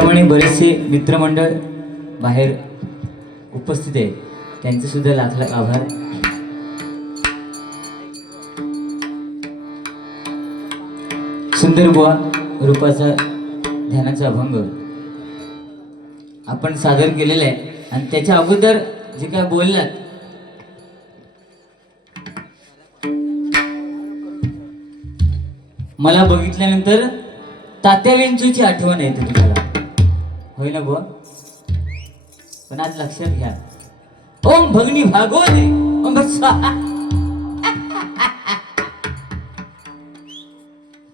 त्याचप्रमाणे बरेचसे मित्रमंडळ बाहेर उपस्थित आहेत, त्यांचे सुद्धा लाख लाख आभार. सुंदर बुवा रूपाचा ध्यानाचा अभंग आपण सादर केलेला आहे. आणि त्याच्या अगोदर जे काय बोललात, मला बघितल्यानंतर तात्या विंचूची आठवण येते तुम्हाला, होय ना बुवा? पण आज लक्षात घ्या, ओम भगनी भागवते ओम स्वाहा.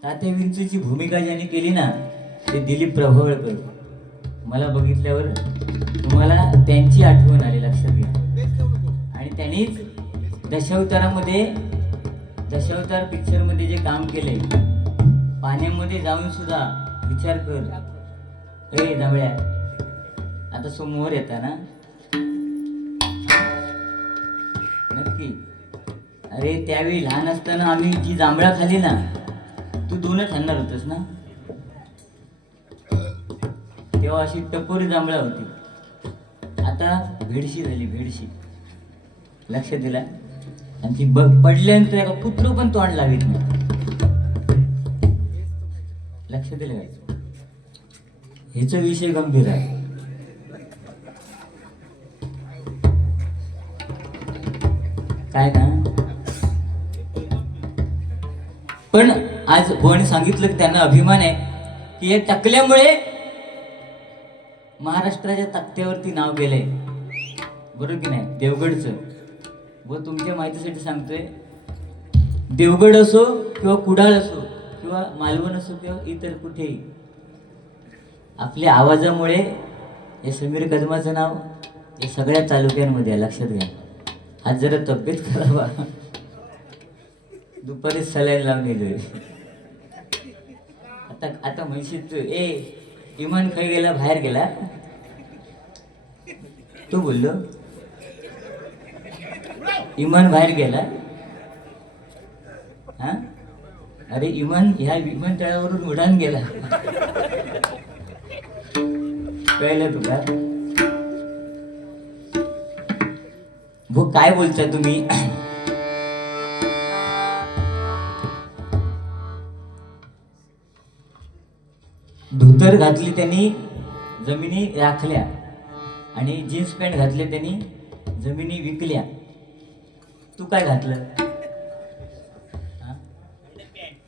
तात्या विंचूची भूमिका ज्याने केली ना, ते दिलीप प्रभावळकर. मला बघितल्यावर तुम्हाला त्यांची आठवण आली, लक्षात घ्या. आणि त्यांनीच दशावतार पिक्चर मध्ये जे काम केले, पाण्यामध्ये जाऊन सुद्धा विचार कर, ए जांभळ्या आता समोर येता ना, नक्की. अरे त्यावेळी लहान असताना आम्ही जी जांभळा खाली ना, तू दोनच आणणार होतस ना, तेव्हा अशी टपोरी जांभळा होती. आता भेडशी झाली, भेडशी. लक्ष दिला. आणि ती पडल्यानंतर एका कुत्रू पण तोंड लावित नाही. लक्ष दिलं काय? ह्याचा विषय गंभीर आहे. काय ना, पण आज भुवाने सांगितलं की त्यांना अभिमान आहे की या टाकल्यामुळे महाराष्ट्राच्या तक्त्यावरती नाव गेलंय, बरोबर की नाही? देवगडचं. व तुमच्या माहितीसाठी सांगतोय, देवगड असो किंवा कुडाळ असो किंवा मालवण असो किंवा इतर कुठेही, आपल्या आवाजामुळे हे समीर कदमाचं नाव या सगळ्या तालुक्यांमध्ये आहे. लक्षात घ्या. आज जरा तब्येत खराब आहे, दुपारी सलाईन लावून येतोय. आता म्हैशीत इमान खाई गेला, बाहेर गेला, तो बोललो इमान बाहेर गेला. हा, अरे इमान ह्या विमानतळावरून उडान गेला, कळलं तुला? भो काय बोलता तुम्ही? धोतर घातली त्यांनी, जमिनी राखल्या, आणि जीन्स पॅन्ट घातले त्यांनी, जमिनी विकल्या. तू काय घातलं?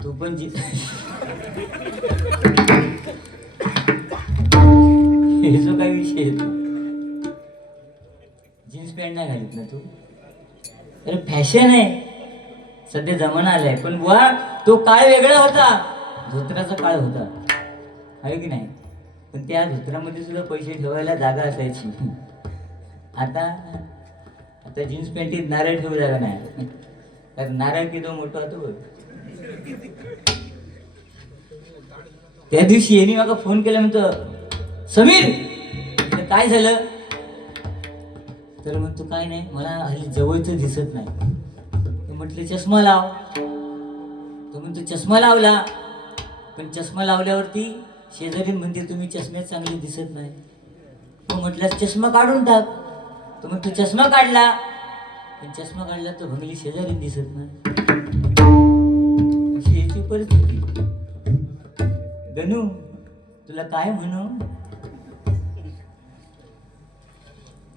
तू पण हे जो काय विषय आहे, जीन्स पॅन्ट नाही घालीत ना तू? अरे फॅशन आहे, सध्या जमाना आलाय. पण बुवा तो काळ वेगळा होता, धोत्राचा काळ होता, आहे की नाही? पण त्या धोत्रामध्ये सुद्धा पैसे ठेवायला जागा असायची. आता जीन्स पॅन्टीत नारळ ठेवू जागा नाही, कारण नारळ किती मोठा होतो बघ. त्या दिवशी यांनी मला फोन केला, म्हणतो समीर काय झालं? तर म्हणतो काय नाही, मला हल्ली जवळच दिसत नाही. म्हटलं चष्मा लाव. तो म्हणतो चष्मा लावला, पण चष्मा लावल्यावरती शेजारी म्हणते तुम्ही चष्म्यात चांगले दिसत नाही. तो म्हटलं चष्मा काढून टाक. तो म्हणतो चष्मा काढला, पण चष्मा काढला तर भंगली शेजारी दिसत नाही. अशी याची परिस्थिती. गणू तुला काय म्हणू,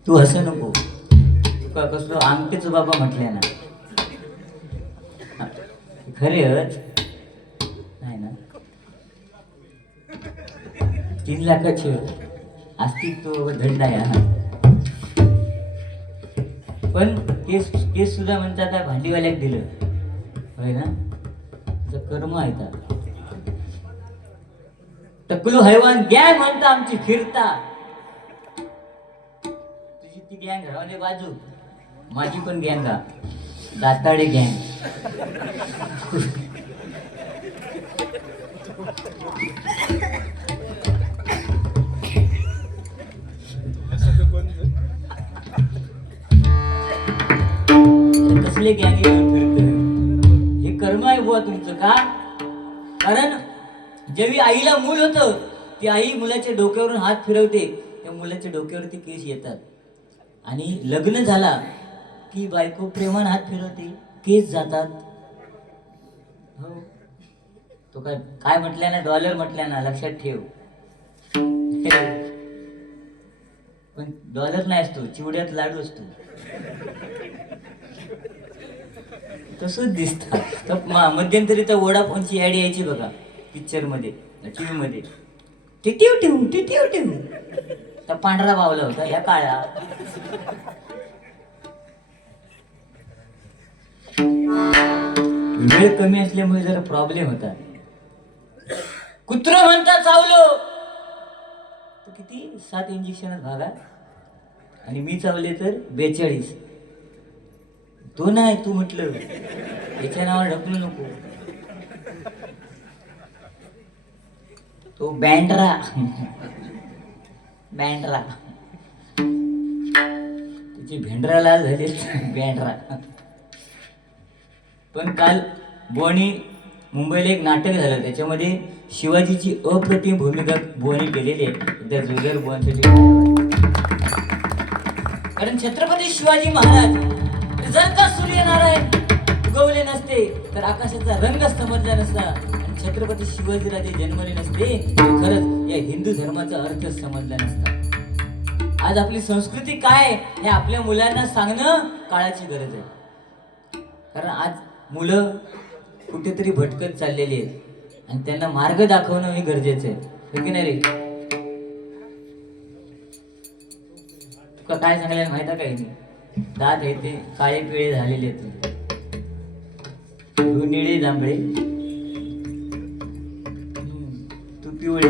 तू असं नको. तुका कसलो अंगठेच बाबा म्हटल्या ना, खरेच नाही ना. 3 लाखाची अस्तित्व धंदा आहे. पण केस सुद्धा म्हणतात भांडीवाल्याक दिलं, होय ना? तुझं कर्म आहे का? टकलू हैवान गँग म्हणता आमची फिरता. तुझी ती गँग रावले बाजू, माझी पण गँग दाताडे गँग. कसले गँग फिरतोय? हे कर्म आहे बुवा तुमचं का? कारण जेवी आईला मूल होतं ती आई मुलाच्या डोक्यावरून हात फिरवते, त्या मुलाच्या डोक्यावरती केस येतात. आणि लग्न झाला की बायको प्रेमानं हात फिरवते, केस जातात. हो, तो काय काय म्हटल्या ना, डॉलर म्हटल्या ना, लक्षात ठेव. पण डॉलर नाही असतो, चिवड्यात लाडू असतो. तसंच दिसतात. तर मध्यंतरी तर वोडाफोनची ऍड यायची बघा पिक्चर मध्ये, टीव्ही मध्ये. टिटिव टिव टिटिव टिव. तर पांढरा बावला होता, या काळा. वेळ कमी असल्यामुळे जरा प्रॉब्लेम होता. कुत्र म्हणता चावलो तर किती 7 इंजेक्शनात भागा, आणि मी चावले तर 42. तो नाही, तू म्हटलं याच्या नावावर ढकलू नको. तो बँड्रा बँड्रा, त्याची भेंडरा लाल झाली बँड्रा. पण काल बुवानी मुंबईला एक नाटक झालं, त्याच्यामध्ये शिवाजीची अप्रतिम भूमिका बुवानी केलेली आहे. त्या जोरदार बुवांसाठी. कारण छत्रपती शिवाजी महाराज जर का सूर्यनारायण उगवले नसते तर आकाशाचा रंग समजला नसता, आणि छत्रपती शिवाजीराजे जन्मले नसते तर खरंच या हिंदू धर्माचा अर्थ समजला नसता. आज आपली संस्कृती काय हे आपल्या मुलांना सांगणं काळाची गरज आहे. कारण आज मुलं कुठेतरी भटकत चाललेली आहेत, आणि त्यांना मार्ग दाखवणं हे गरजेचं आहे. हो की नाही रे? तुका काय सांगायला माहिती आहे? काही नाही. दात आहे ते काळे पिळे झालेले आहेत, निळे जांभळे, तू पिवळे.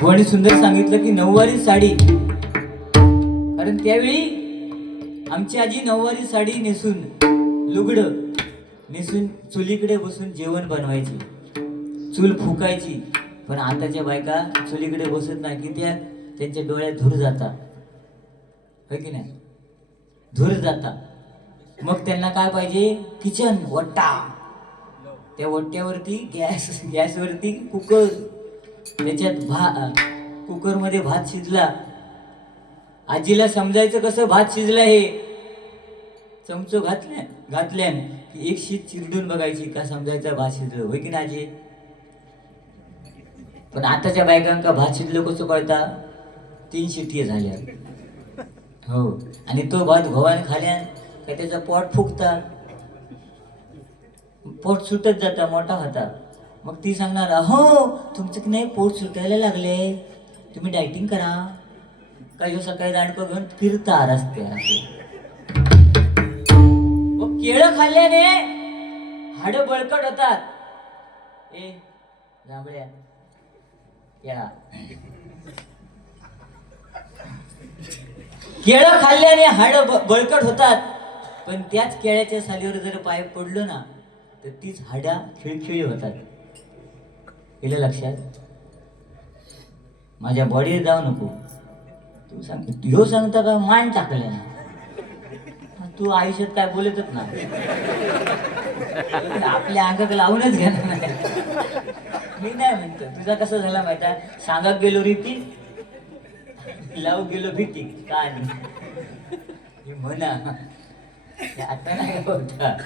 कोणी सुंदर सांगितलं की नऊवारी साडी, कारण त्यावेळी आमची आजी नऊवारी साडी नेसून, लुगडं नेसून चुलीकडे बसून जेवण बनवायची, चूल फुकायची. पण आताच्या बायका चुलीकडे बसत नाही की त्यांच्या डोळ्यात धूर जाता, है की नाही? धूर जाता. मग त्यांना काय पाहिजे? किचन वट्टा, त्या वट्ट्यावरती गॅसवरती कुकर, त्याच्यात कुकर मध्ये भात शिजला. आजीला समजायचं कसं भात शिजला हे? चमचो घातल्या की एक शीत चिरडून बघायची का समजायचं भात शिजलं, होय की नाही आजी? पण आताच्या बायकांका भात शिजलं कसं कळता? 3 शिट्टी झाल्या. हो, आणि तो भात घोवान खाल्या का त्याचा पोट फुगता, पोट सुटत जाता, मोठा होता. मग ती सांगणार, हो तुमचं की नाही पोट सुटायला लागले, तुम्ही डायटिंग करा. काही सकाळी दांडकं घेऊन फिरता रस्त्यावर. केळं खाल्ल्याने हाड बळकट होतात. ए जांभळ्या, केळं खाल्ल्याने हाड बळकट होतात, पण त्याच केळ्याच्या सालीवर जर पाय पडलो ना तर तीच हाडा खिळखिळी होतात. गेलं लक्षात? माझ्या बॉडीवर जाऊ नको. तू सांग, ह्यो सांगता का मान टाकल्या ना? तू आयुष्यात काय बोलतच नाही, आपल्या अंगाक लावूनच घेणार नाही. मी नाही म्हणतो. तुझा कसं झाला माहिती आहे? सांगाक गेलो रीती, लावू गेलो भीती. काय म्हणा आता नाही होता.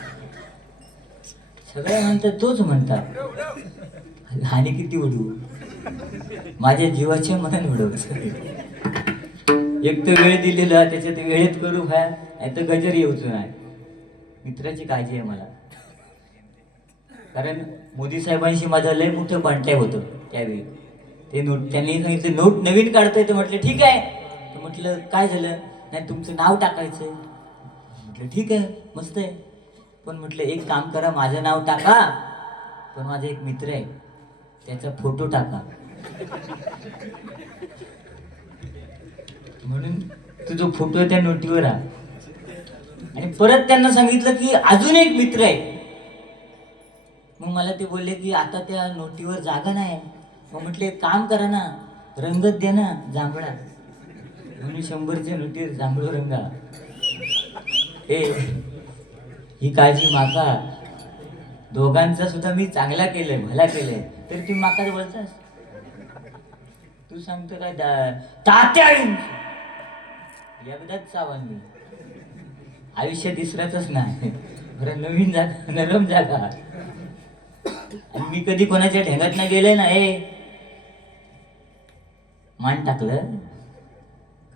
सगळे म्हणतात तोच म्हणता. आणि किती उडू, माझ्या जीवाच्या मनाने उडव. एक तर वेळ दिलेला, त्याच्यात वेळेत करू भया, नाही तर गजर येऊच नाही. मित्राची काळजी आहे मला. कारण मोदी साहेबांशी माझं लय मोठं कॉन्टॅक्ट होतं त्यावेळी. ते नोट त्यांनी सांगितलं नोट नवीन काढतोय, तर म्हटलं ठीक आहे. तर म्हटलं काय झालं? नाही तुमचं नाव टाकायचं. म्हटलं ठीक आहे, मस्त आहे. पण म्हटलं एक काम करा, माझं नाव टाका, पण माझा एक मित्र आहे त्याचा फोटो टाका. म्हणून तुझा फोटो त्या नोटीवर आ. आणि परत त्यांना सांगितलं की अजून एक मित्र आहे. मग मला ते बोलले की आता त्या नोटीवर जागा नाही. मग म्हटलं एक काम करा ना, रंगत द्या ना जांभळा. म्हणून 100च्या नोटीवर जांभळा रंगा. हे ही काळजी माका, दोघांचा सुद्धा मी चांगला केलंय, भला केलंय, तरी तुम्ही माका बोलतास. तू सांगतो काय तात्या एकदाच चावन मी, आयुष्य दिसराच नाही. बरं नवीन जागा, नरम जागा. आणि मी कधी कोणाच्या ढेंगात नाही गेले ना. मान टाकलं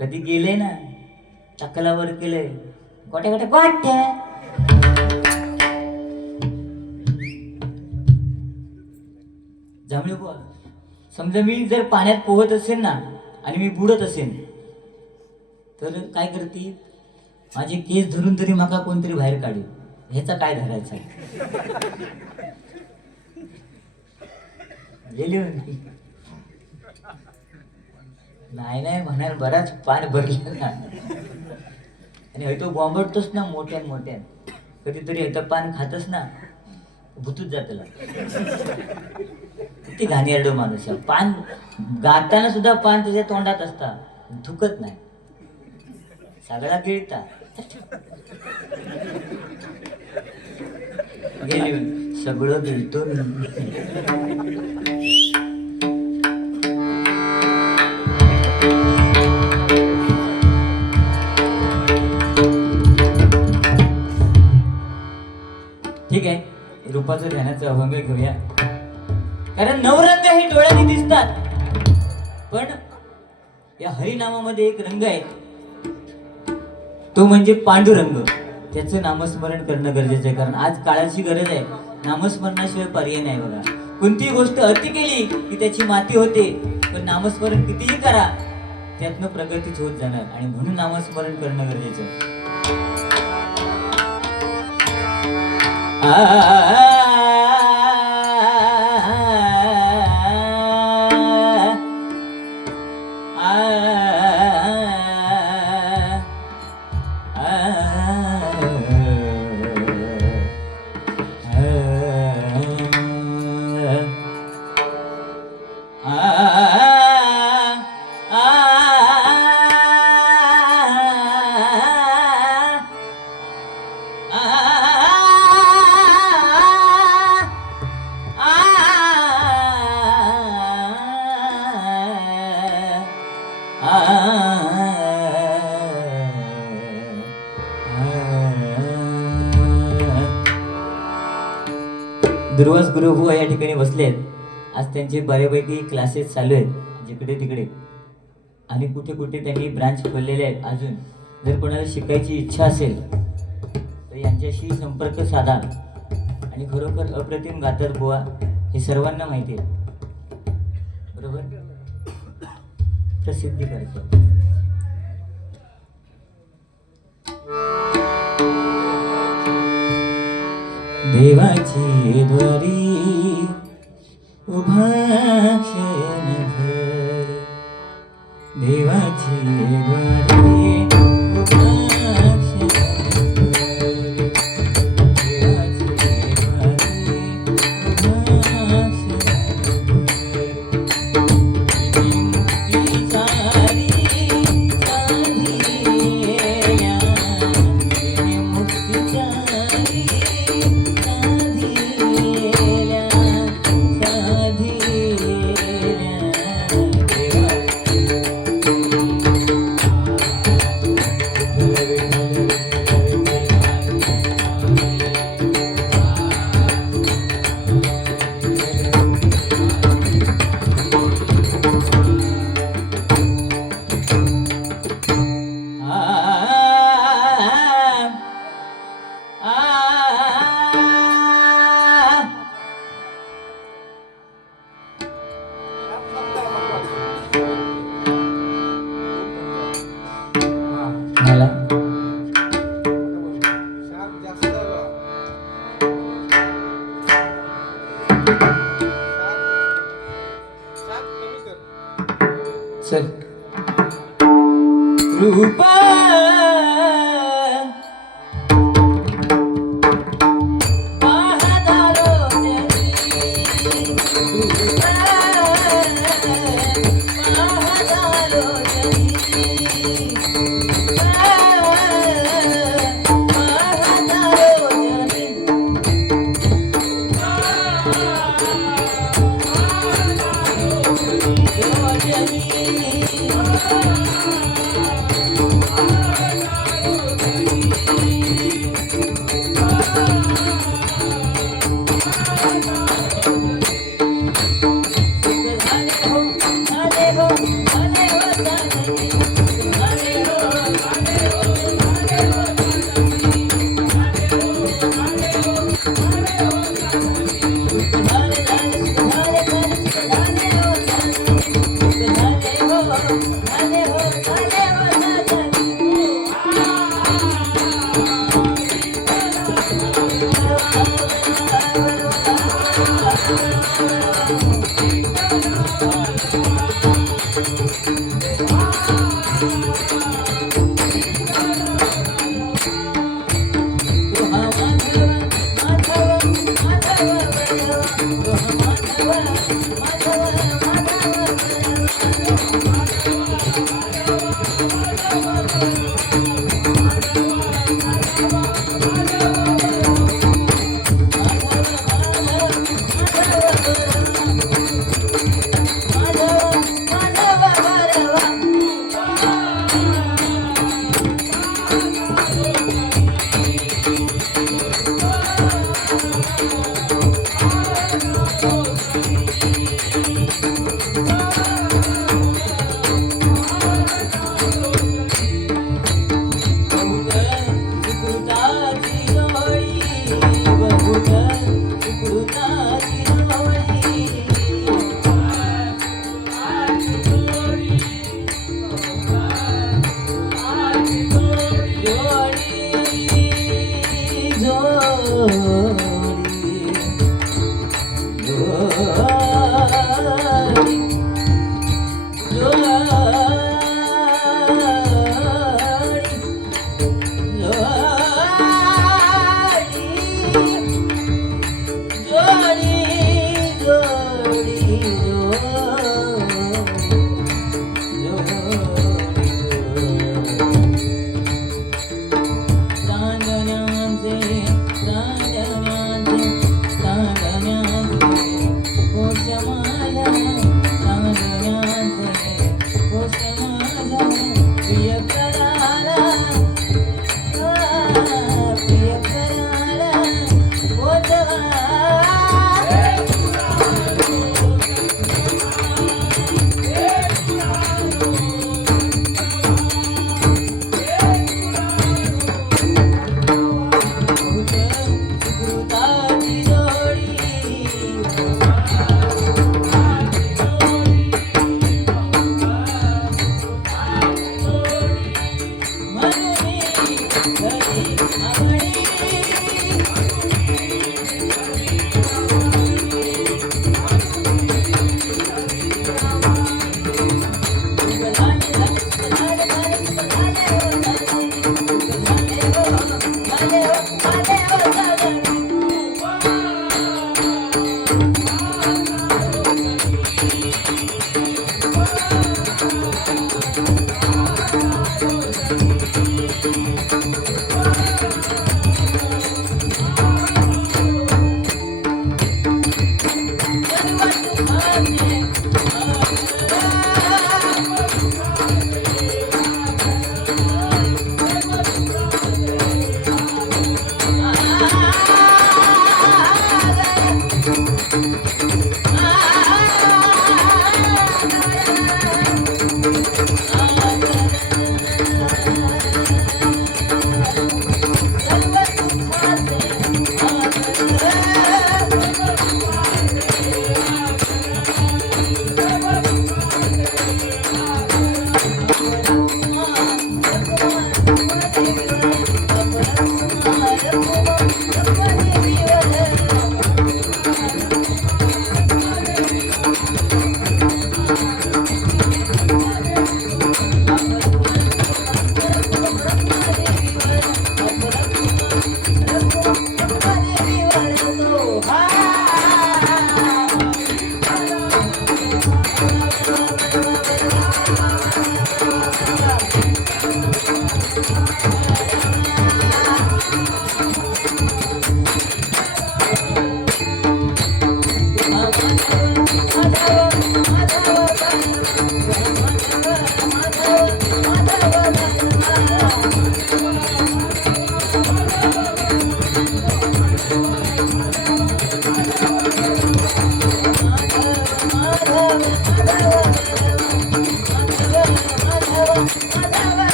कधी गेले ना, टाकलावर केलंय गोट्या गोट्या गोट्या. जांभळे बुवा, समजा मी जर पाण्यात पोहत असेल ना आणि मी बुडत असेल तर काय करते, माझे केस धरून तरी माका कोणतरी बाहेर काढेल. ह्याचा काय धरायचा? गेली नाही नाही म्हणाल, बराच पान भरलं ना. आणि तो बॉम्बटतोच ना मोठ्यान मोठ्यान, कधीतरी हयतो पान खातच ना, भुतूच जातला. किती घाणेरडो माणूस आहे. पान गाताना सुद्धा पान त्याच्या तोंडात असता, थुकत नाही, सगळा गिळता. गेली सगळं गिळतो. ठीक आहे, रूपाचं ध्यानाचं अभंग घेऊया. कारण नवरंग हे डोळ्याने दिसतात, पण या हरिनामामध्ये एक रंग आहे, तो म्हणजे पांडुरंग. त्याचं नामस्मरण करणं गरजेचं आहे. कारण आज काळाची गरज आहे, नामस्मरणाशिवाय पर्याय नाही. बघा, कोणतीही गोष्ट अति केली की त्याची माती होते, पण नामस्मरण कितीही करा त्यातनं प्रगतीच होत जाणार. आणि म्हणून नामस्मरण करणं गरजेचं आहे. दुर्वास गुरुबुवा या ठिकाणी बसले आहेत. आज त्यांचे बऱ्यापैकी क्लासेस चालू आहेत जिकडे तिकडे, आणि कुठे कुठे त्यांनी ब्रांच खोललेले आहेत. अजून जर कोणाला शिकायची इच्छा असेल तर यांच्याशी संपर्क साधा. आणि खरोखर अप्रतिम गातात बुवा, हे सर्वांना माहिती आहे. बरोबर, प्रसिद्धी करतो. देवाची द्वारी उभा क्षणभर, देवाची द्वारी उभा क्षणभर, देवाची द्वारी उभा क्षणभर. मुक्तिचारी साधिया, मुक्तिचारी साधिया, साधिया.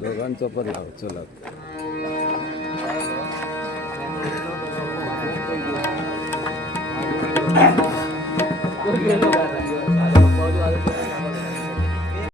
दोघांचं पण लाव चला गेलो